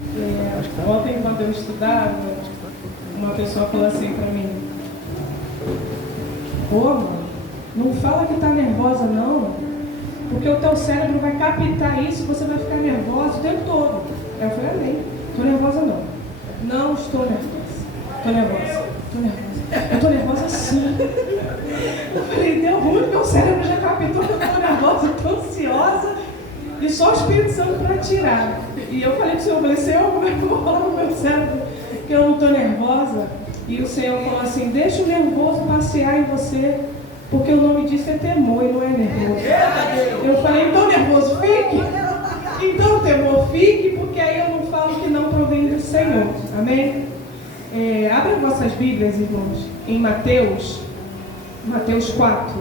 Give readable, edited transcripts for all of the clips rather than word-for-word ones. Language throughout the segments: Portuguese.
Ontem, quando eu estudava, uma pessoa falou assim para mim: "Pô, mano, não fala que tá nervosa não, porque o teu cérebro vai captar isso e você vai ficar nervosa o tempo todo." Eu falei: "Amém, tô nervosa não. Não estou nervosa. Tô nervosa. Eu tô nervosa sim." Eu falei: "Deu ruim, meu cérebro já captou que eu tô nervosa, eu tô ansiosa e só o Espírito Santo para tirar." E eu falei pro Senhor, "Senhor, como é que eu vou falar no meu cérebro que eu não estou nervosa?" E o Senhor falou assim: "Deixa o nervoso passear em você, porque o nome disso é temor e não é nervoso." Eu falei: "Então nervoso fique, então temor fique, porque aí eu não falo que não provém do Senhor." Amém? Abra vossas Bíblias, irmãos, em Mateus 4,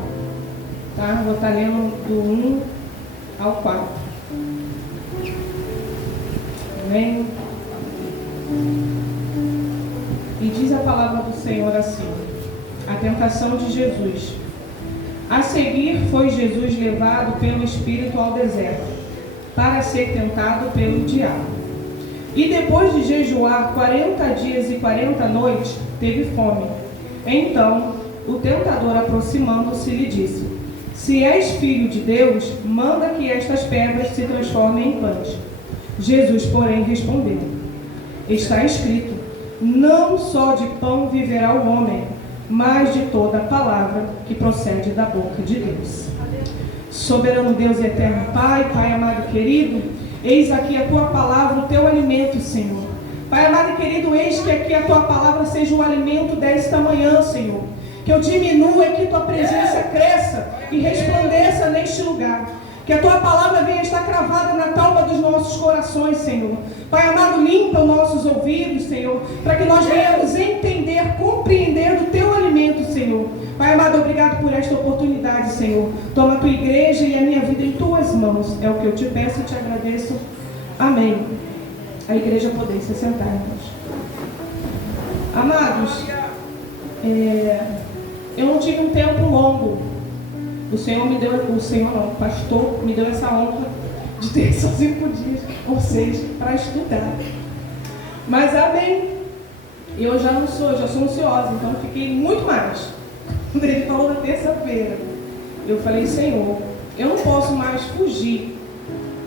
tá? Vou estar lendo do 1 ao 4. Amém? E diz a palavra do Senhor assim: a tentação de Jesus. A seguir foi Jesus levado pelo Espírito ao deserto, para ser tentado pelo diabo. E depois de jejuar 40 dias e 40 noites, teve fome. Então, o tentador, aproximando-se, lhe disse: "Se és filho de Deus, manda que estas pedras se transformem em pães." Jesus, porém, respondeu: "Está escrito: não só de pão viverá o homem, mas de toda a palavra que procede da boca de Deus." Soberano Deus e eterno Pai, Pai amado e querido, eis aqui a Tua palavra, o Teu alimento, Senhor. Pai amado e querido, eis que aqui a Tua palavra seja o alimento desta manhã, Senhor. Que eu diminua e que Tua presença cresça e resplandeça neste lugar. Que a Tua palavra venha estar cravada na talpa dos nossos corações, Senhor. Pai amado, limpa os nossos ouvidos, Senhor, para que nós venhamos entender, compreender do Teu alimento, Senhor. Pai amado, obrigado por esta oportunidade, Senhor. Toma a Tua igreja e a minha vida em Tuas mãos. É o que eu te peço e te agradeço. Amém. A igreja poder se sentar, irmãos. Amados, eu não tive um tempo longo. O pastor me deu essa honra de ter só 5 dias ou 6 para estudar. Mas amém. Eu já sou ansiosa, então eu fiquei muito mais. Quando ele falou na terça-feira, eu falei: Senhor, eu não posso mais fugir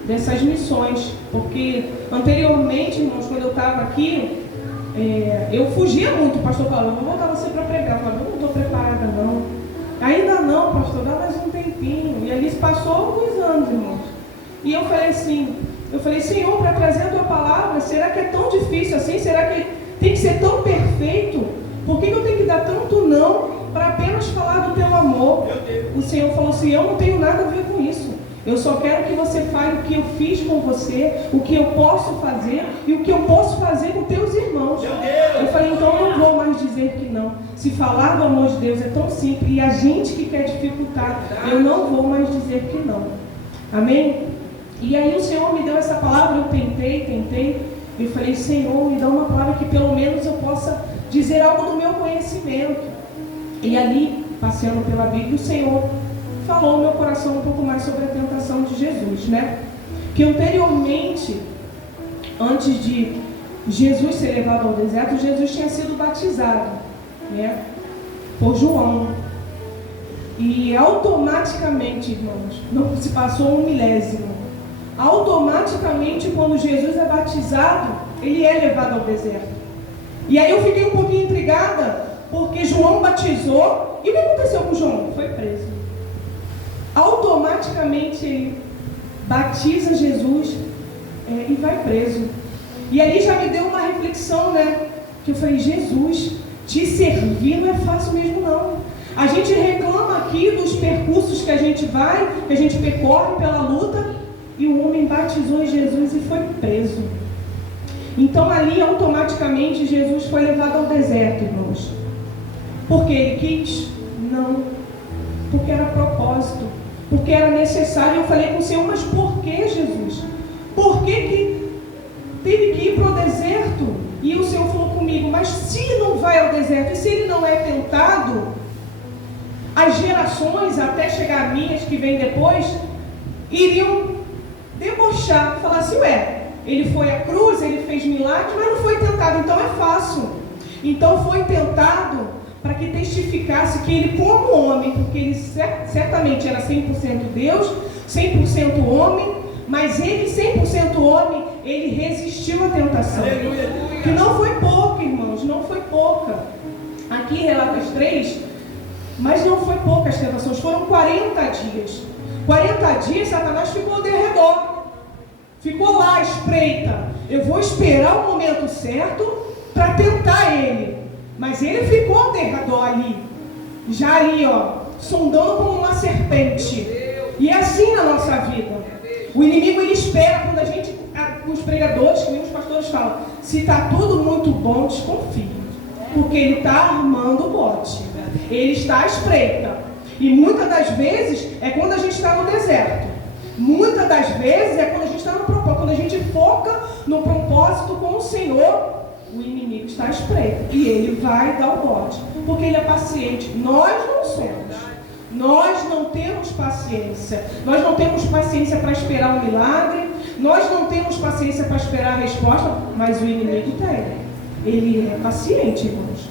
dessas missões, porque anteriormente, irmãos, quando eu estava aqui, eu fugia muito. O pastor falou: vou voltar você para pregar. Eu falei: eu não estou preparada não. Ainda não, pastor, dá mais um tempinho. E ali se passou alguns anos, irmãos. E eu falei assim, Senhor, para trazer a Tua palavra, será que é tão difícil assim? Será que tem que ser tão perfeito? Por que eu tenho que dar tanto não para apenas falar do Teu amor? O Senhor falou assim: eu não tenho nada a ver com isso. Eu só quero que você fale o que eu fiz com você, o que eu posso fazer e o que eu posso fazer com teus irmãos. Eu falei: então eu não vou mais dizer que não. Se falar do amor de Deus é tão simples e a gente que quer dificultar, eu não vou mais dizer que não. Amém? E aí o Senhor me deu essa palavra, eu tentei. Eu falei: Senhor, me dá uma palavra que pelo menos eu possa dizer algo do meu conhecimento. E ali, passeando pela Bíblia, o Senhor falou no meu coração um pouco mais sobre a tentação de Jesus, né? Que anteriormente, antes de Jesus ser levado ao deserto, Jesus tinha sido batizado, né, por João. E automaticamente, irmãos, não se passou 1 milésimo. Automaticamente, quando Jesus é batizado, ele é levado ao deserto. E aí eu fiquei um pouquinho intrigada, porque João batizou. E o que aconteceu com João? Foi preso. Automaticamente ele batiza Jesus e vai preso. E ali já me deu uma reflexão, né? Que eu falei: Jesus, te servir não é fácil mesmo não. A gente reclama aqui dos percursos que a gente vai, que a gente percorre pela luta, e o homem batizou Jesus e foi preso. Então ali automaticamente Jesus foi levado ao deserto, irmãos. Porque ele quis? Não. Porque era propósito. Porque era necessário. Eu falei com o Senhor: mas por que, Jesus? Por que teve que ir para o deserto? E o Senhor falou comigo: mas se não vai ao deserto, e se ele não é tentado, as gerações, até chegar a minhas que vêm depois, iriam debochar, falar assim: ué, ele foi à cruz, ele fez milagres, mas não foi tentado, então é fácil. Então foi tentado para que testificasse que ele, como homem, porque ele certamente era 100% Deus, 100% homem, mas ele, 100% homem, ele resistiu à tentação. Que não foi pouca, irmãos, não foi pouca. Aqui relata as 3, mas não foi poucas tentações, foram 40 dias. 40 dias, Satanás ficou ao derredor. Ficou lá à espreita. Eu vou esperar o momento certo para tentar ele. Mas ele ficou ao derredor ali. Já ali, sondando como uma serpente. E é assim na nossa vida. O inimigo, ele espera quando os pregadores, que nem os pastores falam, se está tudo muito bom, desconfie. Porque ele está armando o bote. Ele está à espreita. E muitas das vezes é quando a gente está no deserto. Muitas das vezes é quando a gente está no propósito. Quando a gente foca no propósito com o Senhor, o inimigo está à espreita. E ele vai dar o bote. Porque ele é paciente. Nós não somos. Nós não temos paciência. Nós não temos paciência para esperar um milagre. Nós não temos paciência para esperar a resposta. Mas o inimigo tem. Ele é paciente, irmãos.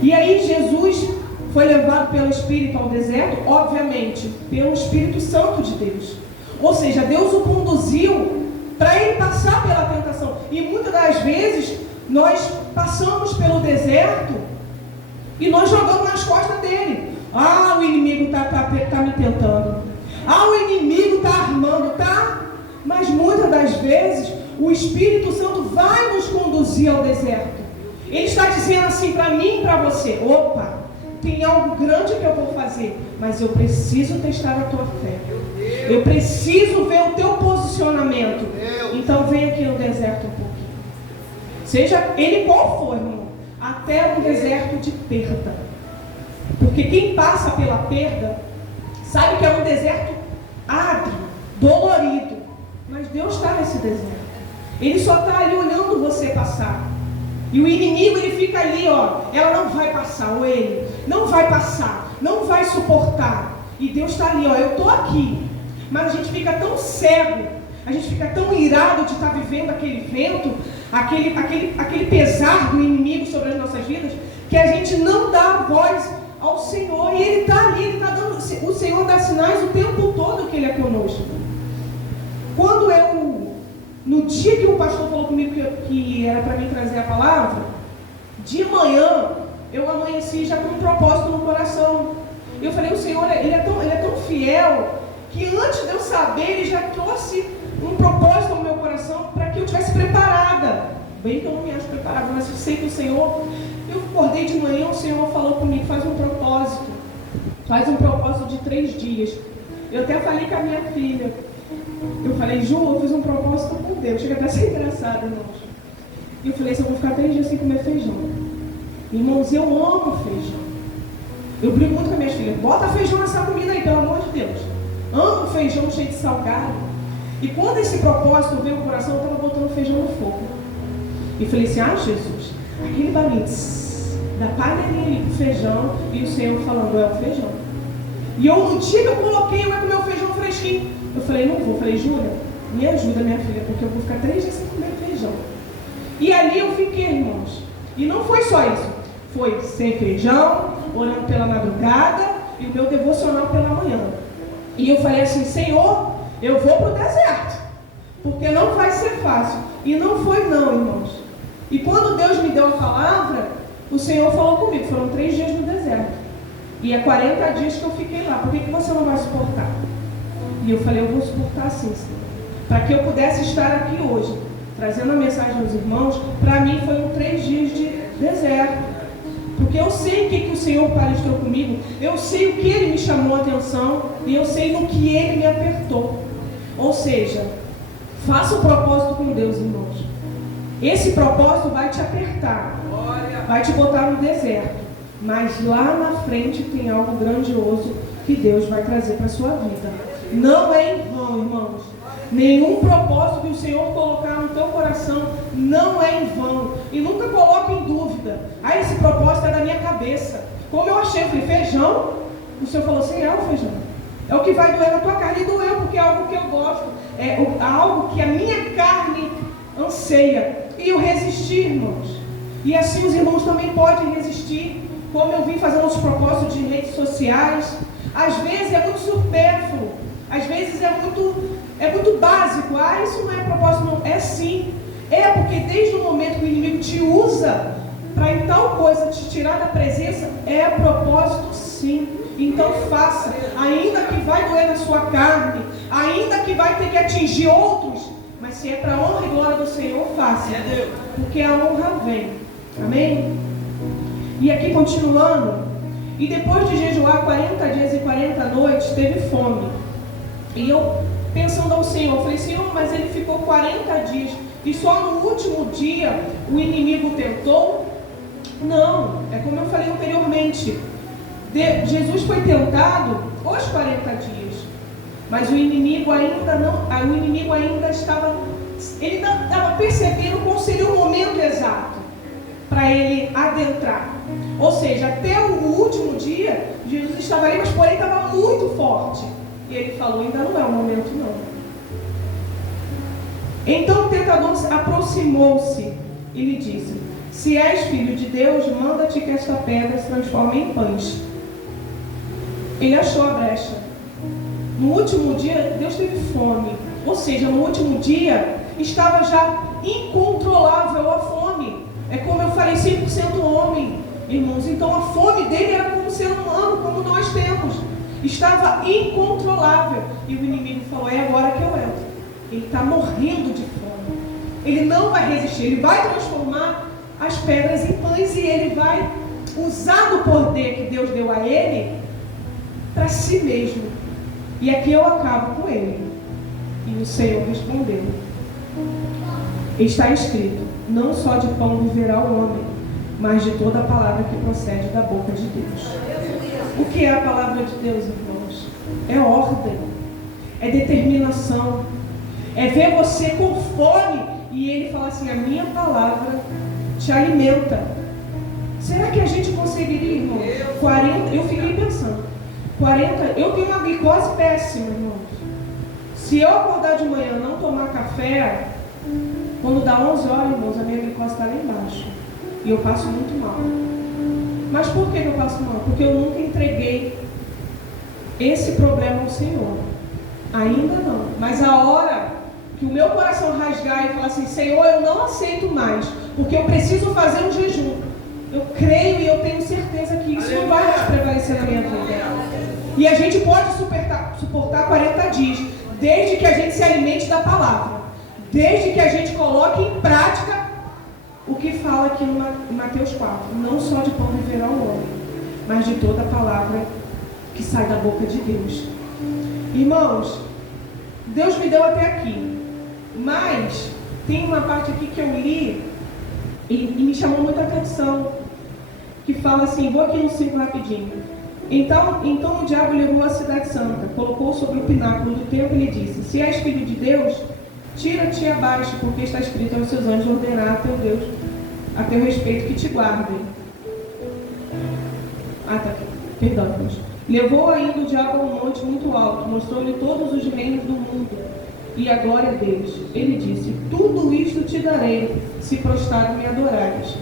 E aí Jesus foi levado pelo Espírito ao deserto, obviamente, pelo Espírito Santo de Deus. Ou seja, Deus o conduziu para ele passar pela tentação. E muitas das vezes, nós passamos pelo deserto e nós jogamos nas costas dele. Ah, o inimigo está me tentando. Ah, o inimigo está armando, tá? Mas muitas das vezes, o Espírito Santo vai nos conduzir ao deserto. Ele está dizendo assim para mim e para você: opa, tem algo grande que eu vou fazer, mas eu preciso testar a tua fé. Eu preciso ver o teu posicionamento. Então vem aqui no deserto um pouquinho. Seja ele qual for, irmão, até um deserto de perda. Porque quem passa pela perda sabe que é um deserto árduo, dolorido. Mas Deus está nesse deserto. Ele só está ali olhando você passar. E o inimigo, ele fica ali, ela não vai passar, ou ele não vai passar, não vai suportar. E Deus está ali, eu estou aqui. Mas a gente fica tão cego, a gente fica tão irado de estar vivendo aquele vento, aquele pesar do inimigo sobre as nossas vidas, que a gente não dá voz ao Senhor. E Ele está ali, Ele está dando, o Senhor dá sinais o tempo todo que Ele é conosco. No dia que o pastor falou comigo que era para mim trazer a palavra, de manhã, eu amanheci já com um propósito no coração. Eu falei, o Senhor, Ele é tão fiel, que antes de eu saber, Ele já trouxe um propósito no meu coração para que eu estivesse preparada. Bem que eu não me acho preparada, mas eu sei que o Senhor, eu acordei de manhã, o Senhor falou comigo, faz um propósito de 3 dias. Eu até falei com a minha filha, eu falei, Ju, eu fiz um propósito com Deus. Chega até a ser engraçado, irmãos. E eu falei, eu vou ficar 3 dias sem comer feijão. Irmãos, eu amo feijão. Eu brigo muito com as minhas filhas. Bota feijão nessa comida aí, pelo amor de Deus. Amo feijão cheio de salgado. E quando esse propósito veio no coração, eu estava botando feijão no fogo. E falei assim, Jesus, aquele barulho da panelinha ali com feijão, e o Senhor falando, é o feijão. E eu, no dia que eu coloquei, eu ia comer o feijão fresquinho. Eu falei, não vou. Eu falei, Júlia, me ajuda, minha filha, porque eu vou ficar 3 dias sem comer feijão. E ali eu fiquei, irmãos. E não foi só isso. Foi sem feijão, orando pela madrugada e o meu devocional pela manhã. E eu falei assim, Senhor, eu vou para o deserto, porque não vai ser fácil. E não foi não, irmãos. E quando Deus me deu a palavra, o Senhor falou comigo. Foram 3 dias no deserto. E é 40 dias que eu fiquei lá. Por que você não vai suportar? E eu falei, eu vou suportar sim, Senhor. Para que eu pudesse estar aqui hoje, trazendo a mensagem aos irmãos, para mim foram 3 dias de deserto. Porque eu sei o que o Senhor palestrou comigo, eu sei o que Ele me chamou a atenção, e eu sei no que Ele me apertou. Ou seja, faça o propósito com Deus, irmãos. Esse propósito vai te apertar, vai te botar no deserto. Mas lá na frente tem algo grandioso que Deus vai trazer para a sua vida. Não é em vão, irmãos. Nenhum propósito que o Senhor colocar no teu coração não é em vão. E nunca coloque em dúvida. Ah, esse propósito é da minha cabeça. Como eu achei, eu falei, feijão? O Senhor falou assim, é o feijão. É o que vai doer na tua carne. E doeu porque é algo que eu gosto. É algo que a minha carne anseia. E eu resisti, irmãos. E assim os irmãos também podem resistir. Como eu vim fazendo os propósitos de redes sociais, às vezes é muito supérfluo, às vezes é muito básico. Isso não é propósito, não. É sim. É porque desde o momento que o inimigo te usa para em tal coisa te tirar da presença, é propósito sim. Então faça, ainda que vai doer na sua carne, ainda que vai ter que atingir outros, mas se é para a honra e glória do Senhor, faça, porque a honra vem. Amém? E aqui continuando, e depois de jejuar 40 dias e 40 noites, teve fome. E eu, pensando ao Senhor, falei, Senhor, mas ele ficou 40 dias, e só no último dia o inimigo tentou? Não, é como eu falei anteriormente, Jesus foi tentado os 40 dias, mas o inimigo ainda estava percebendo qual seria o momento exato para ele adentrar. Ou seja, até o último dia, Jesus estava ali, mas porém estava muito forte. E ele falou, ainda não é o momento não. Então o tentador aproximou-se e lhe disse, se és filho de Deus, manda-te que esta pedra se transforme em pães. Ele achou a brecha. No último dia, Deus teve fome. Ou seja, no último dia, estava já incontrolável a fome. É como eu falei, 100% homem, irmãos. Então a fome dele era como ser humano, como nós temos. Estava incontrolável. E o inimigo falou, é agora que eu entro. Ele está morrendo de fome. Ele não vai resistir. Ele vai transformar as pedras em pães. E ele vai usar do poder que Deus deu a ele para si mesmo. E aqui eu acabo com ele. E o Senhor respondeu, está escrito, não só de pão viverá o homem, mas de toda a palavra que procede da boca de Deus. O que é a palavra de Deus, irmãos? É ordem, é determinação, é ver você com fome e ele fala assim, a minha palavra te alimenta. Será que a gente conseguiria, irmão? 40, eu fiquei pensando, 40, eu tenho uma glicose péssima, irmãos. Se eu acordar de manhã e não tomar café, quando dá 11 horas, irmãos, a minha glicose está lá embaixo. E eu passo muito mal. Mas por que eu passo mal? Porque eu nunca entreguei esse problema ao Senhor. Ainda não. Mas a hora que o meu coração rasgar e falar assim, Senhor, eu não aceito mais, porque eu preciso fazer um jejum. Eu creio e eu tenho certeza que isso não vai mais prevalecer na minha vida. E a gente pode suportar 40 dias, desde que a gente se alimente da palavra. Desde que a gente coloque em prática o que fala aqui em Mateus 4. Não só de pão viverá o homem, mas de toda a palavra que sai da boca de Deus. Irmãos, Deus me deu até aqui. Mas tem uma parte aqui que eu li e me chamou muita atenção. Que fala assim, vou aqui no 5 rapidinho. Então o diabo levou a cidade santa, colocou sobre o pináculo do templo e lhe disse, se és filho de Deus, tira-te abaixo, porque está escrito aos seus anjos ordenar a teu Deus, a teu respeito, que te guardem. Perdão, Deus. Levou ainda o diabo a um monte muito alto, mostrou-lhe todos os reinos do mundo e a glória deles. Ele disse, tudo isto te darei, se prostrado me adorares.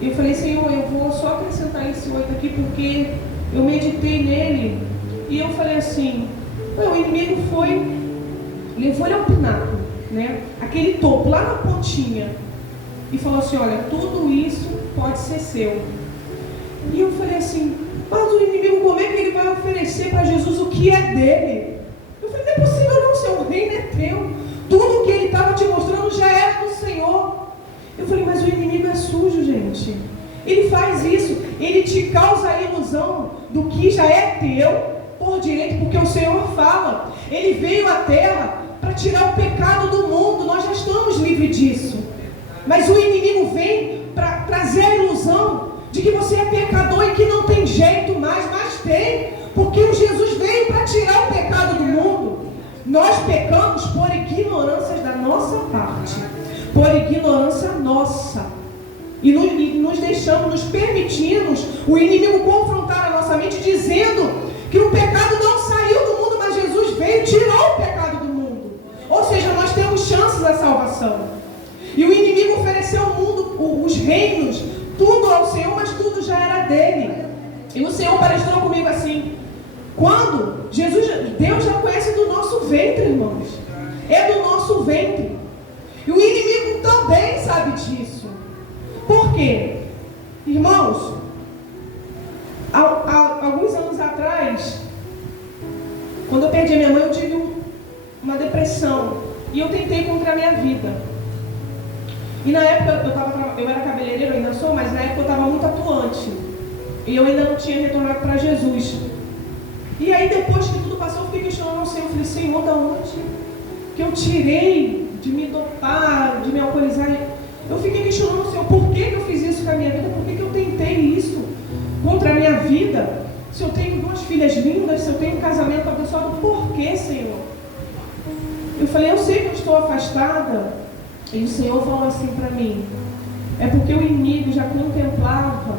E eu falei, Senhor, eu vou só acrescentar esse 8 aqui, porque eu meditei nele, e eu falei assim, o inimigo levou ele ao pináculo, né? Aquele topo, lá na pontinha, e falou assim, olha, tudo isso pode ser seu. E eu falei assim, mas o inimigo, como é que ele vai oferecer para Jesus o que é dele? Eu falei, não é possível não, seu reino é teu, tudo que ele estava te mostrando já é do Senhor. Eu falei, mas o inimigo é sujo, gente. Ele faz isso, ele te causa a ilusão do que já é teu por direito, porque o Senhor fala, ele veio à terra para tirar o pecado do mundo, nós já estamos livres disso. Mas o inimigo vem para trazer a ilusão de que você é pecador e que não tem jeito mais, mas tem, porque o Jesus veio para tirar o pecado do mundo. Nós pecamos por ignorâncias da nossa parte, por ignorância nossa. E nos deixamos, nos permitimos o inimigo confrontar a nossa mente, dizendo que o pecado não saiu do mundo, mas Jesus veio e tirou o pecado do mundo. Ou seja, nós temos chances da salvação. E o inimigo ofereceu o mundo, os reinos, tudo ao Senhor, mas tudo já era dele. E o Senhor palestrou comigo assim: quando Deus já conhece do nosso ventre, irmãos. É do nosso ventre. E o inimigo também sabe disso. Por quê? Irmãos, há alguns anos atrás, quando eu perdi a minha mãe, eu tive uma depressão. E eu tentei contra a minha vida. E na época, eu era cabeleireira, eu ainda sou, mas na época eu estava muito atuante. E eu ainda não tinha retornado para Jesus. E aí depois que tudo passou, eu fiquei questionando o Senhor. Eu falei: Senhor, da onde que eu tirei de me dopar, de me alcoolizar? Eu fiquei questionando o Senhor: por que eu fiz isso com a minha vida? Por que eu tentei isso contra a minha vida? Se eu tenho 2 filhas lindas, se eu tenho um casamento abençoado, por que, Senhor? Eu falei: eu sei que eu estou afastada. E o Senhor falou assim para mim: é porque o inimigo já contemplava,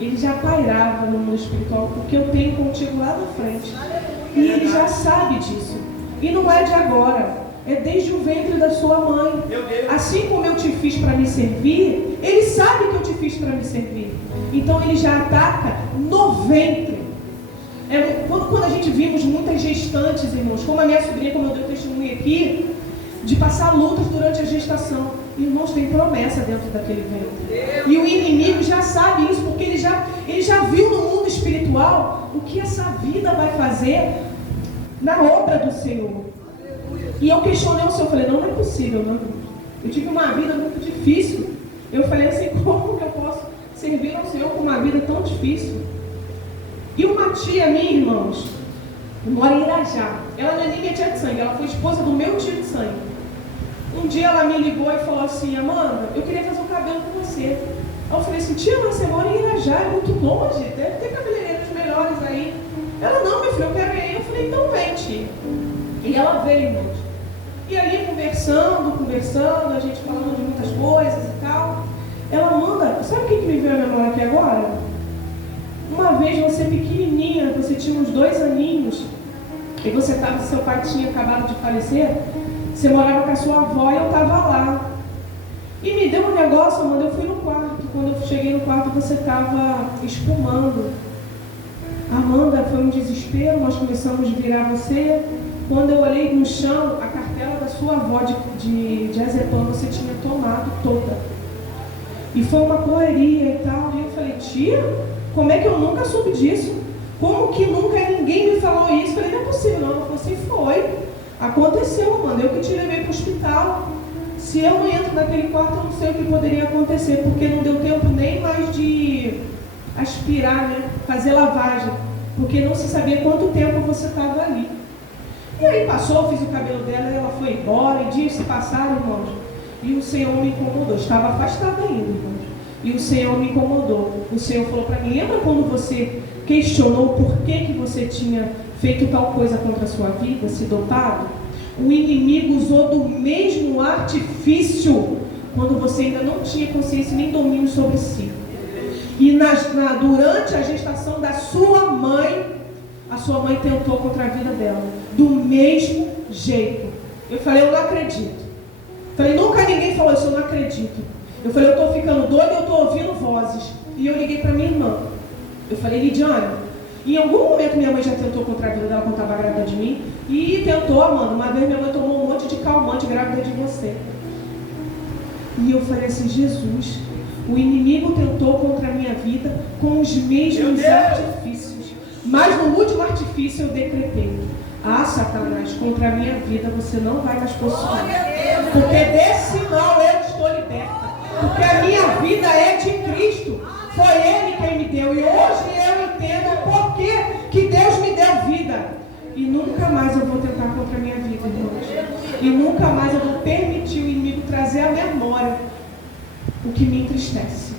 ele já pairava no mundo espiritual, porque eu tenho contigo lá na frente. E ele já sabe disso. E não é de agora, é desde o ventre da sua mãe. Assim como eu te fiz para me servir, ele sabe que eu te fiz para me servir. Então ele já ataca no ventre. Quando a gente vimos muitas gestantes, irmãos, como a minha sobrinha, como eu dei testemunho aqui, de passar lutas durante a gestação. Irmãos, tem promessa dentro daquele ventre. E o inimigo já sabe isso, porque ele já viu no mundo espiritual o que essa vida vai fazer na obra do Senhor. E eu questionei o Senhor, falei: não é possível, não. Eu tive uma vida muito difícil. Eu falei assim: como que eu posso servir ao Senhor com uma vida tão difícil? E uma tia minha, irmãos, mora em Irajá. Ela não é nem minha tia de sangue, ela foi esposa do meu tio de sangue. Um dia ela me ligou e falou assim: Amanda, eu queria fazer um cabelo com você. Aí eu falei assim: tia, mas você mora em Irajá, é muito longe, deve ter cabeleireiros melhores aí. Ela: não, meu filho, eu quero ir. Eu falei: então vem, tia. E ela veio, irmãos. E ali conversando, a gente falando de muitas coisas e tal. Ela manda, sabe o que me veio à memória aqui agora? Uma vez você pequenininha, você tinha uns 2 aninhos, e seu pai tinha acabado de falecer, você morava com a sua avó e eu estava lá. E me deu um negócio, Amanda, eu fui no quarto. Quando eu cheguei no quarto, você estava espumando. Amanda, foi um desespero, nós começamos a virar você. Quando eu olhei no chão, a cartela da sua avó de azepam você tinha tomado toda. E foi uma correria e tal. E eu falei: tia, como é que eu nunca soube disso? Como que nunca ninguém me falou isso? Eu falei: não é possível, não. Ela falou assim: foi. Aconteceu, Amanda. Eu que te levei para o hospital. Se eu não entro naquele quarto, eu não sei o que poderia acontecer, porque não deu tempo nem mais de aspirar, né? Fazer lavagem, porque não se sabia quanto tempo você estava ali. E aí passou, fiz o cabelo dela, ela foi embora, e dias se passaram, irmãos, e o Senhor me incomodou. Estava afastada ainda, irmãos, e o Senhor me incomodou. O Senhor falou para mim: lembra quando você questionou por que você tinha feito tal coisa contra a sua vida, se dopado? O inimigo usou do mesmo artifício quando você ainda não tinha consciência nem domínio sobre si. E durante a gestação da sua mãe, a sua mãe tentou contra a vida dela, do mesmo jeito. Eu falei: eu não acredito. Falei: nunca ninguém falou isso, eu não acredito. Eu falei: eu estou ficando doida, eu estou ouvindo vozes. E eu liguei para minha irmã. Eu falei: Lidiane, em algum momento minha mãe já tentou contra a vida dela quando estava grávida de mim. E tentou, Amanda. Uma vez minha mãe tomou um monte de calmante grávida de você. E eu falei assim: Jesus, o inimigo tentou contra a minha vida com os mesmos artifícios. Mas no último artifício eu decretei: ah, Satanás, contra a minha vida você não vai mais possuir. Porque desse mal eu estou liberta. Porque a minha vida é de Cristo. Foi Ele quem me deu. E hoje eu entendo por que Deus me deu vida. E nunca mais eu vou tentar contra a minha vida, irmãos. E nunca mais eu vou permitir o inimigo trazer à memória o que me entristece.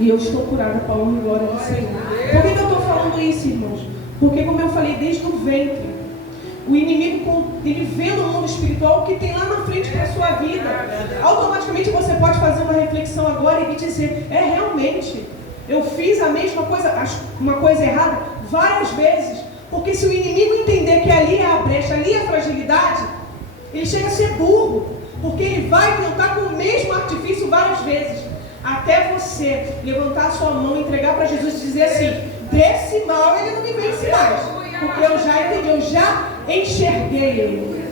E eu estou curada para a honra e glória do Senhor. Por que eu estou falando isso, irmãos? Porque, como eu falei, desde o ventre, o inimigo, ele vê no mundo espiritual o que tem lá na frente para a sua vida. Automaticamente você pode fazer uma reflexão agora e dizer: realmente, eu fiz a mesma coisa, uma coisa errada, várias vezes. Porque se o inimigo entender que ali é a brecha, ali é a fragilidade, ele chega a ser burro. Porque ele vai tentar com o mesmo artifício várias vezes, até você levantar a sua mão, entregar para Jesus e dizer assim: desse mal ele não me vence mais, porque eu já entendi, eu já enxerguei ele.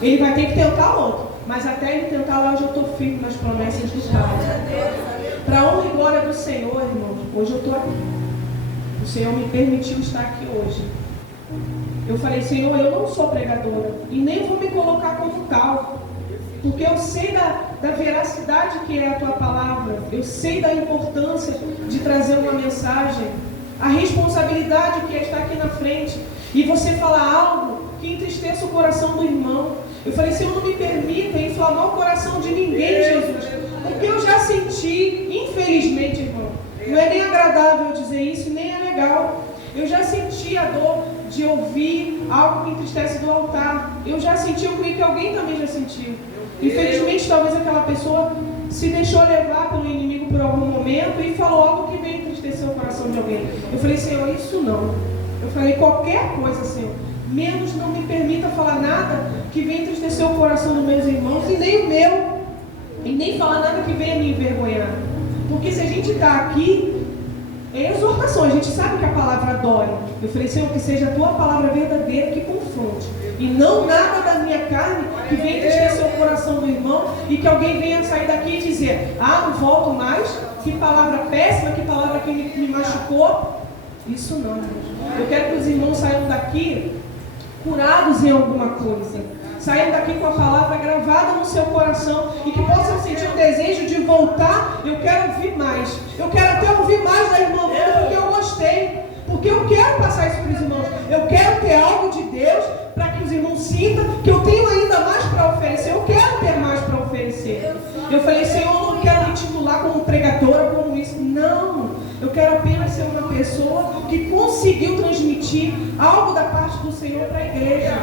Ele vai ter que tentar outro, mas até ele tentar lá, hoje eu estou firme nas promessas do Pai. Para a honra e glória do Senhor, irmão, hoje eu estou aqui. O Senhor me permitiu estar aqui hoje. Eu falei: Senhor, eu não sou pregadora e nem vou me colocar como tal, porque eu sei da veracidade que é a tua palavra, eu sei da importância de trazer uma mensagem, a responsabilidade que é estar aqui na frente e você falar algo que entristeça o coração do irmão. Eu falei: Senhor, não me permita inflamar o coração de ninguém, Jesus, porque eu já senti, infelizmente, irmão, não é nem agradável dizer isso, nem é legal. Eu já senti a dor de ouvir algo que entristece do altar. Eu já senti, eu creio que alguém também já sentiu. Infelizmente, talvez aquela pessoa se deixou levar pelo inimigo por algum momento e falou algo que veio entristecer o coração de alguém. Eu falei: Senhor, isso não. Eu falei: qualquer coisa, Senhor, menos não me permita falar nada que venha entristecer o coração dos meus irmãos e nem o meu. E nem falar nada que venha me envergonhar. Porque se a gente está aqui, é exortação, a gente sabe que a palavra dói. Eu falei: Senhor, que seja a tua palavra verdadeira que confronte, e não nada da minha carne que venha entristecer o coração do irmão e que alguém venha sair daqui e dizer: ah, não volto mais, que palavra péssima, que palavra que me machucou. Isso não, irmãos. Eu quero que os irmãos saiam daqui curados em alguma coisa, saiam daqui com a palavra gravada no seu coração e que possam sentir o desejo de voltar. Eu quero ouvir mais, eu quero até ouvir mais da irmã Wanda, porque eu gostei, porque eu quero passar isso para os irmãos. Eu quero ter algo de Deus para que os irmãos sintam que eu tenho ainda mais para oferecer. Eu quero ter mais para oferecer. Eu falei: Senhor, eu não quero me titular como pregadora, como isso. Não, eu quero apenas ser uma pessoa que conseguiu transmitir algo da parte do Senhor para a igreja.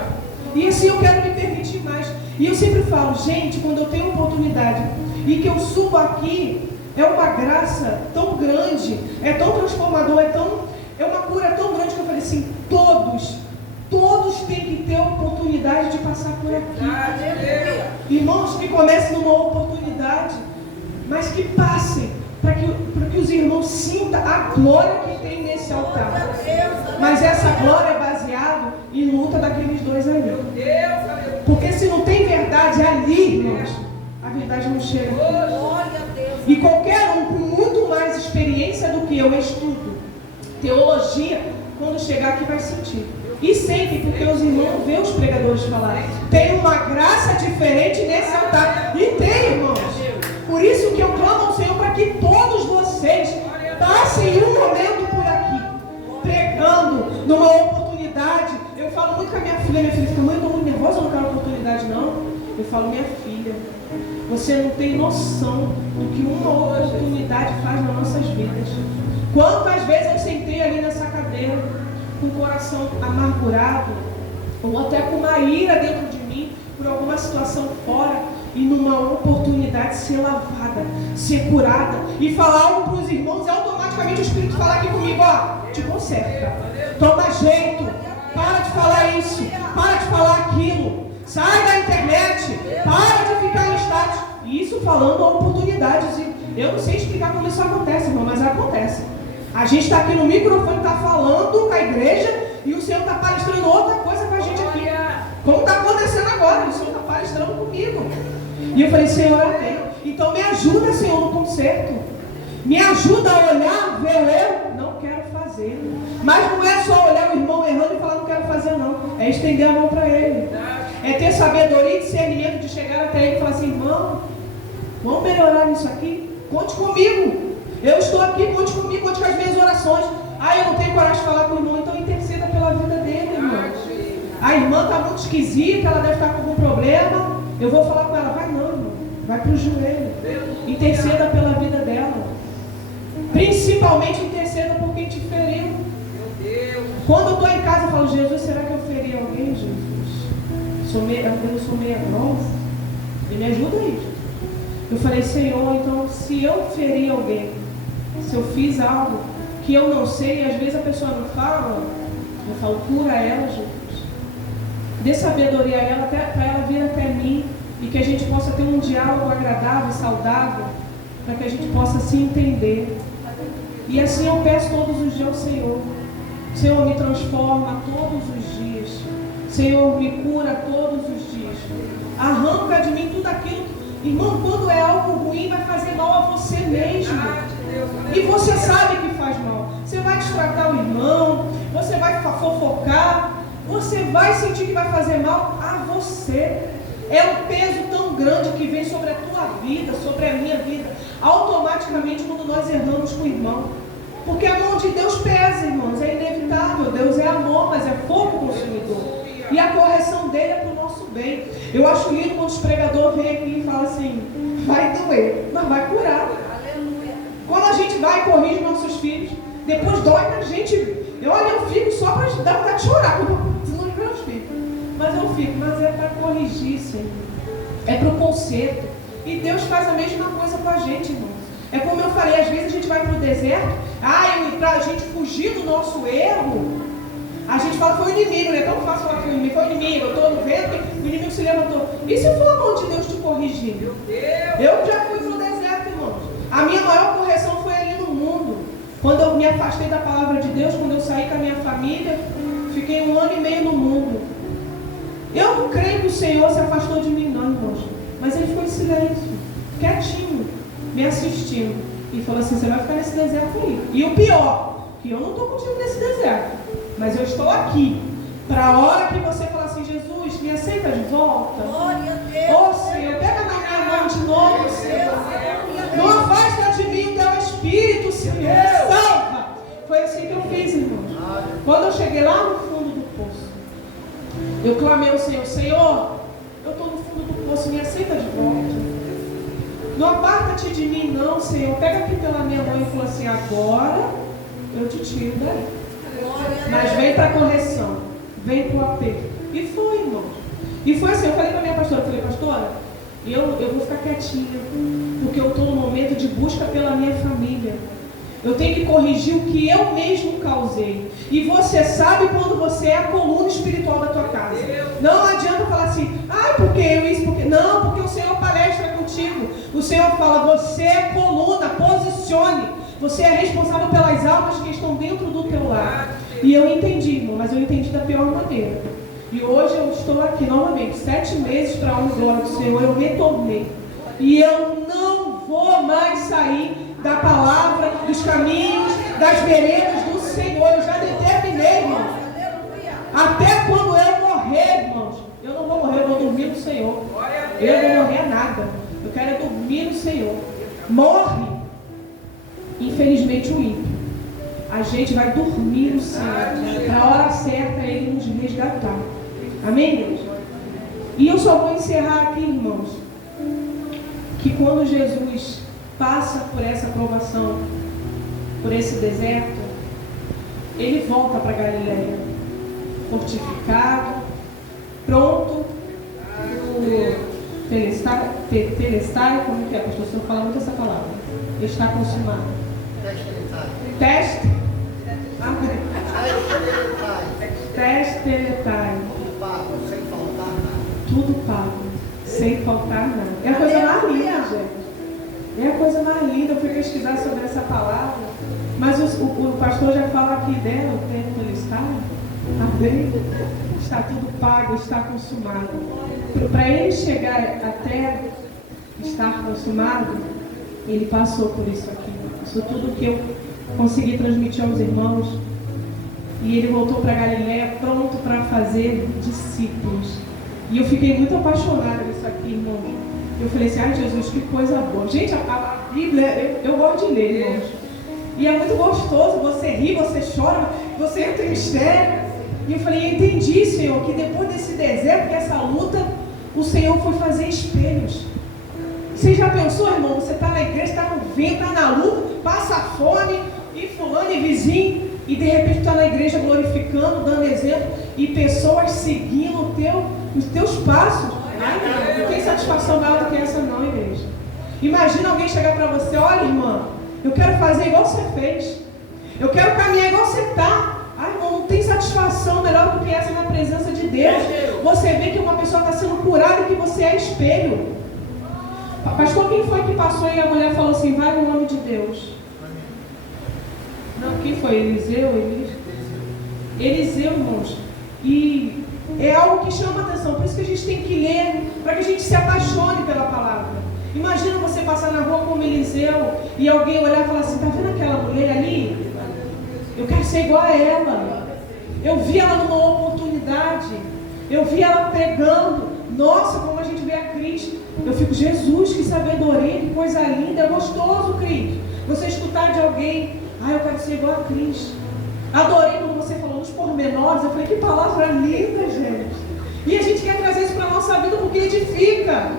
E assim eu quero me permitir mais. E eu sempre falo: gente, quando eu tenho oportunidade e que eu subo aqui, é uma graça tão grande, é tão transformador, é uma cura tão grande que eu falei assim: todos têm que ter a oportunidade de passar por aqui. Irmãos, que comecem numa oportunidade, mas que passem, para que os irmãos sintam a glória que tem nesse altar. Mas essa glória é baseada em luta daqueles dois ali. Porque se não tem verdade ali, irmãos, a verdade não chega aqui. E qualquer um com muito mais experiência do que eu, estudo teologia, quando chegar aqui vai sentir. E sempre, porque os irmãos veem os pregadores falarem. Tem uma graça diferente nesse altar. E tem, irmãos. Por isso que eu clamo ao Senhor para que todos vocês passem um momento por aqui, pregando numa oportunidade. Eu falo muito com a minha filha fica: mãe, eu estou muito nervosa, eu não quero oportunidade não. Eu falo: minha filha, você não tem noção do que uma oportunidade faz nas nossas vidas. Quantas vezes eu sentei ali nessa cadeira com o coração amargurado, ou até com uma ira dentro de mim por alguma situação fora, e numa oportunidade ser lavada, ser curada e falar algo para os irmãos, e automaticamente o Espírito fala aqui comigo: ó, te conserta, toma jeito, para de falar isso, para de falar aquilo, sai da internet, para de ficar em status. E isso falando a oportunidades. E eu não sei explicar como isso acontece, irmão, mas acontece. A gente está aqui no microfone, está falando com a igreja, e o Senhor está palestrando outra coisa com a gente aqui, como está acontecendo agora. O Senhor está palestrando comigo. E eu falei: Senhor, amém. Então me ajuda, Senhor, no conserto. Me ajuda a olhar, ver o erro. Não quero fazer. Mas não é só olhar o irmão errando e falar: não quero fazer não. É estender a mão para ele. É ter sabedoria e discernimento de chegar até ele e falar assim: irmão, vamos melhorar nisso aqui? Conte comigo. Eu estou aqui, conte comigo, conte com as minhas orações. Ah, eu não tenho coragem de falar com o irmão, então interceda pela vida dele, irmão. A irmã está muito esquisita, ela deve estar com algum problema. Eu vou falar com ela: vai não, irmão, vai para o joelho. Interceda pela vida dela. Principalmente interceda por quem te feriu. Quando eu estou em casa, eu falo: Jesus, será que eu feri alguém, Jesus? Eu sou meia grossa. E me ajuda aí, Jesus. Eu falei: Senhor, então se eu feri alguém, se eu fiz algo que eu não sei, e às vezes a pessoa não fala, eu falo: cura ela, Jesus. Dê sabedoria a ela, para ela vir até mim e que a gente possa ter um diálogo agradável, saudável, para que a gente possa se entender. E assim eu peço todos os dias ao Senhor. Senhor, me transforma todos os dias. Senhor, me cura todos os dias. Arranca de mim tudo aquilo. Irmão, quando é algo ruim, vai fazer mal a você mesmo. E você sabe que faz mal. Você vai destratar o irmão, você vai fofocar, você vai sentir que vai fazer mal a você. É um peso tão grande que vem sobre a tua vida, sobre a minha vida, automaticamente quando nós erramos com o irmão. Porque a mão de Deus pesa, irmãos, é inevitável. Deus é amor, mas é fogo consumidor. E a correção dele é para o nosso bem. Eu acho lindo quando os pregadores vêm aqui e falam assim, vai doer, mas vai curar. Quando a gente vai e corrige nossos filhos, depois dói na gente. Eu fico só para dar vontade de chorar, porque eu não meus filhos. Mas eu fico, mas é para corrigir, Senhor. É para o conserto. E Deus faz a mesma coisa com a gente, irmãos. É como eu falei, às vezes a gente vai para o deserto, para a gente fugir do nosso erro, a gente fala que foi o inimigo, né? É tão fácil falar que foi o inimigo, eu estou no vento, o inimigo se levantou. E se for a mão de Deus te corrigindo? Eu já fui para o deserto, irmãos. A minha maior correção foi ali no mundo. Quando eu me afastei da palavra de Deus, quando eu saí com a minha família, fiquei 1 ano e meio no mundo. Eu não creio que o Senhor se afastou de mim, não, irmãos. Mas Ele ficou em silêncio, quietinho, me assistindo. E falou assim, você vai ficar nesse deserto aí. E o pior, que eu não estou contigo nesse deserto. Mas eu estou aqui. Para a hora que você falar assim, Jesus, me aceita de volta. Ô Senhor, pega na minha mão de novo, Senhor. Não afasta de mim o teu Espírito, Senhor. Salva. Foi assim que eu fiz, irmão. Quando eu cheguei lá no fundo do poço, eu clamei ao Senhor, Senhor, eu estou no fundo do poço, me aceita de volta. Não aparta-te de mim, não, Senhor. Pega aqui pela minha mão e fala assim, agora eu te tiro daí. Mas vem para a correção, vem para o aperto. E foi, irmão. E foi assim, eu falei para a minha pastora, pastora, eu vou ficar quietinha, porque eu estou no momento de busca pela minha família. Eu tenho que corrigir o que eu mesmo causei. E você sabe quando você é a coluna espiritual da tua casa. Não adianta falar assim, porque eu isso, porque... Não, porque o Senhor palestra contigo. O Senhor fala, você é coluna, posicione. Você é responsável pelas almas que estão dentro do teu lar. E eu entendi, irmão, mas eu entendi da pior maneira. E hoje eu estou aqui novamente, 7 meses para a honra e glória do Senhor, eu retornei. E eu não vou mais sair da palavra, dos caminhos, das veredas do Senhor. Eu já determinei, irmãos. Até quando eu morrer, irmãos, eu não vou morrer, eu vou dormir no Senhor. Eu não vou morrer a nada. Eu quero dormir no Senhor. Morre, infelizmente, o ímpio. A gente vai dormir no Senhor. Para a hora certa, Ele nos resgatar. Amém, igreja? E eu só vou encerrar aqui, irmãos, que quando Jesus passa por essa provação, por esse deserto, Ele volta para Galileia, fortificado, pronto, telestai, como que é, pastor? Você não fala muito essa palavra. Está consumado. Teste. Testeletai. Tudo pago, sem faltar nada. É a coisa mais linda, gente. É a coisa mais linda. Eu fui pesquisar sobre essa palavra. Mas o pastor já fala aqui dela, o tempo está. Amém? Está tudo pago, está consumado. Para ele chegar até estar consumado, ele passou por isso aqui. Isso tudo que eu consegui transmitir aos irmãos. E ele voltou para Galileia pronto para fazer discípulos. E eu fiquei muito apaixonada nisso aqui, irmão. Eu falei assim, Jesus, que coisa boa. Gente, a Bíblia, eu gosto de ler, irmãos. E é muito gostoso, você ri, você chora, você entra em mistério. E eu falei, entendi, Senhor, que depois desse deserto, dessa luta, o Senhor foi fazer espelhos. Você já pensou, irmão, você está na igreja, está no vento, está na luta, passa fome, e fulano e vizinho, e de repente está na igreja glorificando, dando exemplo, e pessoas seguindo os teus passos. Ai, não tem satisfação maior do que essa não, igreja. Imagina alguém chegar para você, olha, irmã, eu quero fazer igual você fez. Eu quero caminhar igual você está. Ai, irmão, não tem satisfação melhor do que essa na presença de Deus, você vê que uma pessoa está sendo curada e que você é espelho. Pastor, quem foi que passou e a mulher falou assim, vai no nome de Deus? Não, quem foi? Eliseu? Eliseu, irmãos. E é algo que chama atenção, por isso que a gente tem que ler, para que a gente se apaixone pela palavra. Imagina você passar na rua como Eliseu e alguém olhar e falar assim, tá vendo aquela mulher ali? Eu quero ser igual a ela. Eu vi ela numa oportunidade, eu vi ela pregando. Nossa, como a gente vê a Cris. Eu fico, Jesus, que sabedoria, que coisa linda. É gostoso, Cris, você escutar de alguém, eu quero ser igual a Cris. Adorei quando você falou nos pormenores. Eu falei, que palavra linda, gente. E a gente quer trazer isso para a nossa vida porque edifica.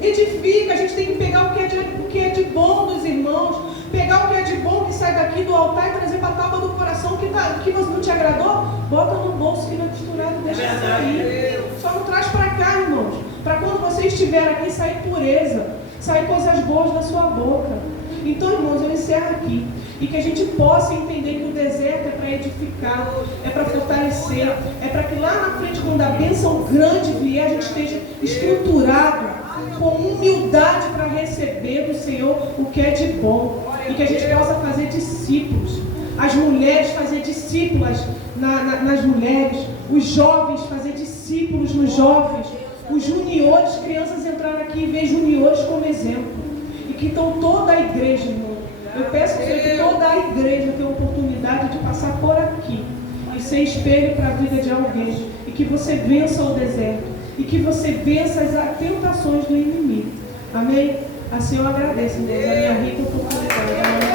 Edifica. A gente tem que pegar o que é de bom dos irmãos, pegar o que é de bom que sai daqui do altar e trazer para a tábua do coração. Que você não te agradou, bota no bolso que não é costurado, deixa sair. Só não traz para cá, irmãos, para quando você estiver aqui sair pureza, sair coisas boas da sua boca. Então, irmãos, eu encerro aqui. E que a gente possa entender que o deserto é para edificar, é para fortalecer, é para que lá na frente, quando a bênção grande vier, a gente esteja estruturado, com humildade para receber do Senhor o que é de bom. E que a gente possa fazer discípulos, as mulheres fazer discípulas nas mulheres, os jovens fazer discípulos nos jovens, os juniores, crianças entrarem aqui e ver juniores como exemplo. E que então toda a igreja, irmão, eu peço que toda a igreja tenha a oportunidade de passar por aqui e ser espelho para a vida de alguém. E que você vença o deserto. E que você vença as tentações do inimigo. Amém? Assim eu agradeço, Deus, a minha rica oportunidade.